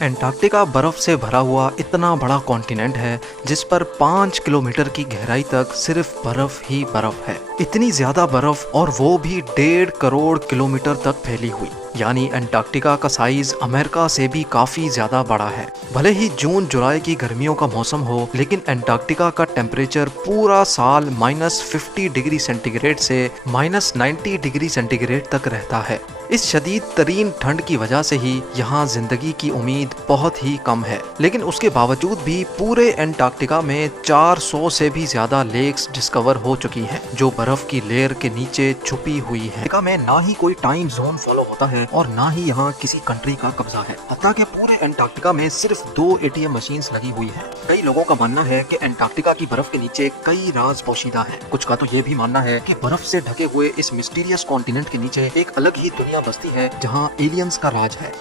Antarctica बर्फ से भरा हुआ इतना बड़ा कॉन्टिनेंट है जिस पर 5 किलोमीटर की गहराई तक सिर्फ बर्फ ही बर्फ है। इतनी ज्यादा बर्फ और वो भी 1.5 करोड़ किलोमीटर तक फैली हुई। यानी एंटार्क्टिका का साइज अमेरिका से भी काफी ज्यादा बड़ा है। भले ही जून जुलाई की गर्मियों का मौसम हो, लेकिन एंटार्क्टिका का टेम्परेचर पूरा साल -50 डिग्री सेंटीग्रेड से -90 डिग्री सेंटीग्रेड तक रहता है। इस शदीद तरीन ठंड की वजह से ही यहाँ जिंदगी की उम्मीद बहुत ही कम है। लेकिन उसके बावजूद भी पूरे एंटार्क्टिका में 400 से भी ज्यादा लेक्स डिस्कवर हो चुकी हैं, जो बर्फ की लेयर के नीचे छुपी हुई है। एंटार्क्टिका में ना ही कोई टाइम जोन फॉलो होता है और ना ही यहाँ किसी कंट्री का कब्जा है। हत्ता कि पूरे एंटार्क्टिका में सिर्फ 2 ATM मशीन्स लगी हुई है। कई लोगों का मानना है कि एंटार्क्टिका की बर्फ के नीचे कई राज पोशीदा है। कुछ का तो ये भी मानना है कि बर्फ से ढके हुए इस मिस्टीरियस कॉन्टिनेंट के नीचे एक अलग ही दुनिया बसती है जहाँ एलियंस का राज है।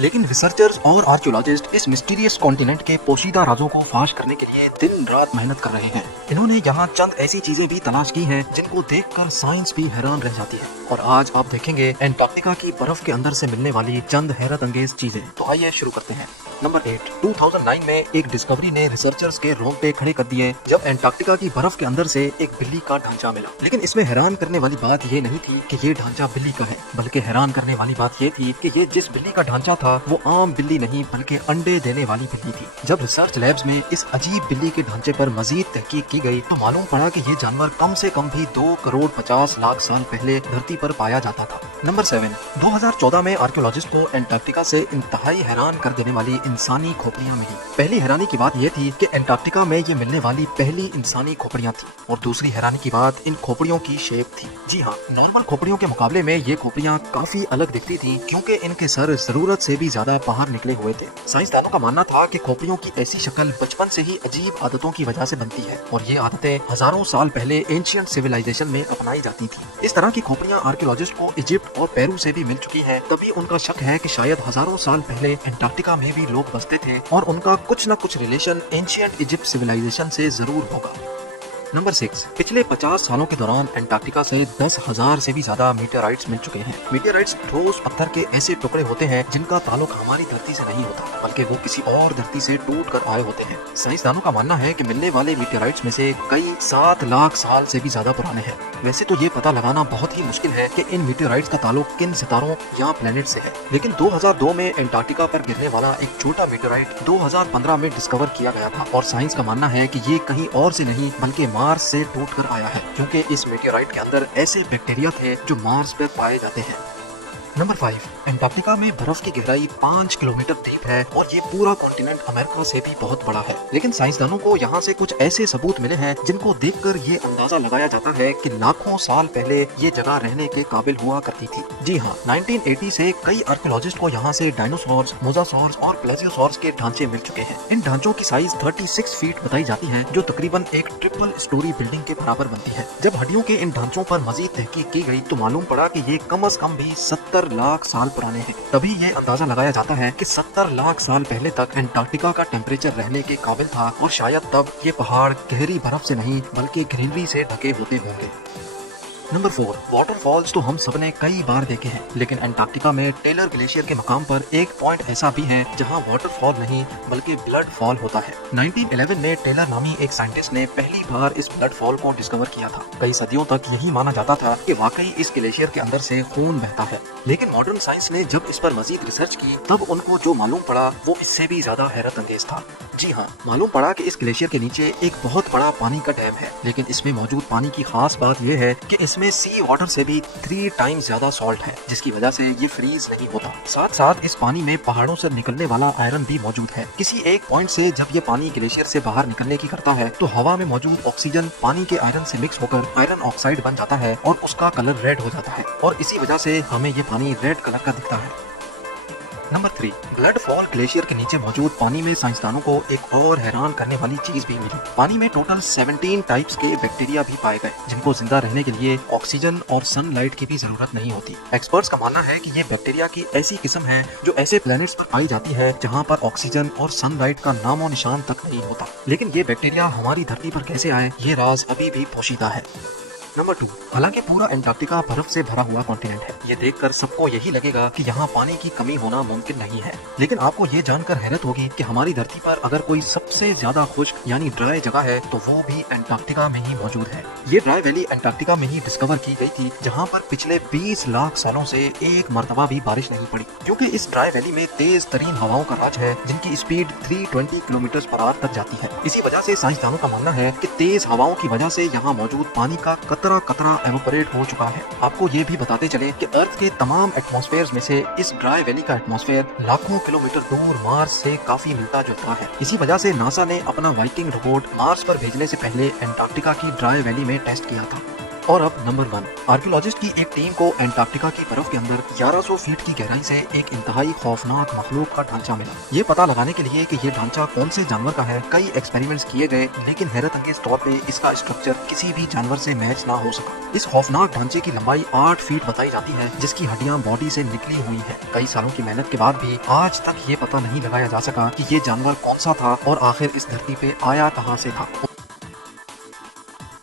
लेकिन रिसर्चर्स और आर्कियोलॉजिस्ट इस मिस्टीरियस कॉन्टिनेंट के पोशीदा राजों को फाश करने के लिए दिन रात मेहनत कर रहे हैं। इन्होंने यहाँ चंद ऐसी चीजें भी तलाश की हैं जिनको देखकर साइंस भी हैरान रह जाती है। और आज आप देखेंगे एंटार्क्टिका की बर्फ के अंदर से मिलने वाली चंद हैरत अंगेज चीजें। तो आइए शुरू करते हैं। नंबर 8। 2009 में एक डिस्कवरी ने रिसर्चर्स के रोंगटे खड़े कर दिए जब एंटार्क्टिका की बर्फ के अंदर से एक बिल्ली का ढांचा मिला। लेकिन इसमें हैरान करने वाली बात ये नहीं थी कि ये ढांचा बिल्ली का है, बल्कि हैरान करने वाली बात ये थी कि ये जिस बिल्ली का ढांचा था वो आम बिल्ली नहीं बल्कि अंडे देने वाली बिल्ली थी। जब रिसर्च लैब्स में इस अजीब बिल्ली के ढांचे पर मजीद तहकीक की गई तो मालूम पड़ा कि ये जानवर कम से कम भी 2 करोड़ 50 लाख साल पहले धरती पर पाया जाता था। नंबर 7। 2014 में आर्कियोलॉजिस्ट को एंटार्क्टिका से इंतहाई हैरान कर देने वाली इंसानी खोपड़ियां मिली। पहली हैरानी की बात यह थी कि एंटार्क्टिका में ये मिलने वाली पहली इंसानी खोपड़ियां थी, और दूसरी हैरानी की बात इन खोपड़ियों की शेप थी। जी हाँ, नॉर्मल खोपड़ियों के मुकाबले में ये खोपड़ियां काफी अलग दिखती थी क्योंकि इनके सर जरूरत से भी ज्यादा बाहर निकले हुए थे। साइंसदानों का मानना था कि खोपड़ियों की ऐसी शक्ल बचपन से ही अजीब आदतों की वजह से बनती है, और ये आदतें हजारों साल पहले एंशिएंट सिविलाइजेशन में अपनाई जाती थी। इस तरह की खोपड़ियां आर्कियोलॉजिस्ट को इजिप्ट और पेरू से भी मिल चुकी है। तभी उनका शक है कि शायद हजारों साल पहले एंटार्क्टिका में भी लोग बसते थे और उनका कुछ न कुछ रिलेशन एंशिएंट इजिप्ट सिविलाइजेशन से जरूर होगा। नंबर 6। पिछले 50 सालों के दौरान एंटार्क्टिका से 10,000 से भी ज्यादा मीटेराइट्स मिल चुके हैं। मीटेराइट्स ठोस पत्थर के ऐसे टुकड़े होते हैं जिनका ताल्लुक हमारी धरती से नहीं होता, बल्कि वो किसी और धरती से टूट कर आए होते हैं। साइंसदानों का मानना है कि मिलने वाले मीटेराइट्स में से कई 7 लाख साल से भी ज्यादा पुराने हैं। वैसे तो ये पता लगाना बहुत ही मुश्किल है कि इन मीटेराइट्स का ताल्लुक किन सितारों या प्लेनेट से है, लेकिन 2002 में एंटार्क्टिका पर गिरने वाला एक छोटा मीटेराइट 2015 में डिस्कवर किया गया था, और साइंस का मानना है कि ये कहीं और से नहीं बल्कि मार्स से टूटकर आया है, क्योंकि इस मीटेराइट के अंदर ऐसे बैक्टीरिया थे जो मार्स पर पाए जाते हैं। नंबर 5। एंटार्क्टिका में बर्फ की गहराई 5 किलोमीटर डीप है और ये पूरा कॉन्टिनेंट अमेरिका से भी बहुत बड़ा है। लेकिन साइंसदानों को यहाँ से कुछ ऐसे सबूत मिले हैं जिनको देखकर ये अंदाजा लगाया जाता है कि लाखों साल पहले ये जगह रहने के काबिल हुआ करती थी। जी हाँ, 1980 से कई आर्कियोलॉजिस्ट को यहाँ से डायनासोर्स, मोसासॉर्स और प्लेजियोसॉर्स के ढांचे मिल चुके हैं। इन ढांचों की साइज 36 फीट बताई जाती है, जो तकरीबन एक ट्रिपल स्टोरी बिल्डिंग के बराबर बनती है। जब हड्डियों के इन ढांचों पर मजीद तहकीक की गई तो मालूम पड़ा कि ये कम अज कम भी 70 लाख साल पुराने हैं। तभी ये अंदाजा लगाया जाता है कि 70 लाख साल पहले तक एंटार्क्टिका का टेम्परेचर रहने के काबिल था, और शायद तब ये पहाड़ गहरी बर्फ से नहीं बल्कि ग्रीनरी से ढके होते होंगे। नंबर 4। वाटरफॉल्स तो हम सबने कई बार देखे हैं, लेकिन एंटार्क्टिका में टेलर ग्लेशियर के मकाम पर एक पॉइंट ऐसा भी है जहां वाटरफॉल नहीं बल्कि ब्लड फॉल होता है। 1911 में टेलर नामी एक साइंटिस्ट ने पहली बार इस ब्लड फॉल को डिस्कवर किया था। कई सदियों तक यही माना जाता था कि वाकई इस ग्लेशियर के अंदर से खून बहता है, लेकिन मॉडर्न साइंस ने जब इस पर मजीद रिसर्च की तब उनको जो मालूम पड़ा वो इससे भी ज्यादा हैरत अंगेज था। जी हाँ, मालूम पड़ा कि इस ग्लेशियर के नीचे एक बहुत बड़ा पानी का डैम है, लेकिन इसमें मौजूद पानी की खास बात यह है कि इसमें सी वाटर से भी 3 टाइम्स ज्यादा सॉल्ट है, जिसकी वजह से ये फ्रीज नहीं होता। साथ साथ इस पानी में पहाड़ों से निकलने वाला आयरन भी मौजूद है। किसी एक पॉइंट से जब ये पानी ग्लेशियर से बाहर निकलने की करता है तो हवा में मौजूद ऑक्सीजन पानी के आयरन से मिक्स होकर आयरन ऑक्साइड बन जाता है और उसका कलर रेड हो जाता है, और इसी वजह से हमें ये पानी रेड कलर का दिखता है। नंबर 3। ब्लड फॉल ग्लेशियर के नीचे मौजूद पानी में साइंसदानों को एक और हैरान करने वाली चीज भी मिली। पानी में टोटल 17 टाइप्स के बैक्टीरिया भी पाए गए, जिनको जिंदा रहने के लिए ऑक्सीजन और सनलाइट की भी जरूरत नहीं होती। एक्सपर्ट्स का मानना है कि ये बैक्टीरिया की ऐसी किस्म है जो ऐसे प्लैनेट्स पर पाई जाती है जहाँ पर ऑक्सीजन और सनलाइट का नामो निशान तक नहीं होता। लेकिन ये बैक्टीरिया हमारी धरती पर कैसे आए, ये राज अभी भी पोशीदा है। नंबर 2, हालांकि पूरा अंटार्कटिका बर्फ से भरा हुआ कॉन्टिनेंट है, ये देखकर सबको यही लगेगा कि यहाँ पानी की कमी होना मुमकिन नहीं है। लेकिन आपको ये जानकर हैरत होगी कि हमारी धरती पर अगर कोई सबसे ज्यादा खुश्क यानी ड्राई जगह है तो वो भी अंटार्कटिका में ही मौजूद है। ये ड्राई वैली अंटार्कटिका में ही डिस्कवर की गई थी, जहाँ पर पिछले 20 लाख सालों से एक मरतबा भी बारिश नहीं पड़ी, क्योंकि इस ड्राई वैली में तेज तरीन हवाओं का राज है, जिनकी स्पीड 320 किलोमीटर पर आवर तक जाती है। इसी वजह से साइंसदानों का मानना है कि तेज हवाओं की वजह से यहाँ मौजूद पानी का कतरा कतरा एवोपरेट हो चुका है। आपको ये भी बताते चले कि अर्थ के तमाम एटमॉस्फेयर में से इस ड्राई वैली का एटमॉस्फेयर लाखों किलोमीटर दूर मार्स से काफी मिलता जुलता है। इसी वजह से नासा ने अपना वाइकिंग रोबोट मार्स पर भेजने से पहले अंटार्कटिका की ड्राई वैली में टेस्ट किया था। और अब नंबर 1, आर्कियोलॉजिस्ट की एक टीम को अंटार्कटिका की बर्फ के अंदर 1100 फीट की गहराई से एक इंतहाई खौफनाक मखलूक का ढांचा मिला। ये पता लगाने के लिए कि ये ढांचा कौन से जानवर का है, कई एक्सपेरिमेंट्स किए गए, लेकिन हैरत अंगेज तौर पे इसका स्ट्रक्चर किसी भी जानवर से मैच ना हो सका। इस खौफनाक ढांचे की लंबाई 8 फीट बताई जाती है, जिसकी हड्डियां बॉडी से निकली हुई है। कई सालों की मेहनत के बाद भी आज तक ये पता नहीं लगाया जा सका कि ये जानवर कौन सा था और आखिर इस धरती पे आया कहाँ से था।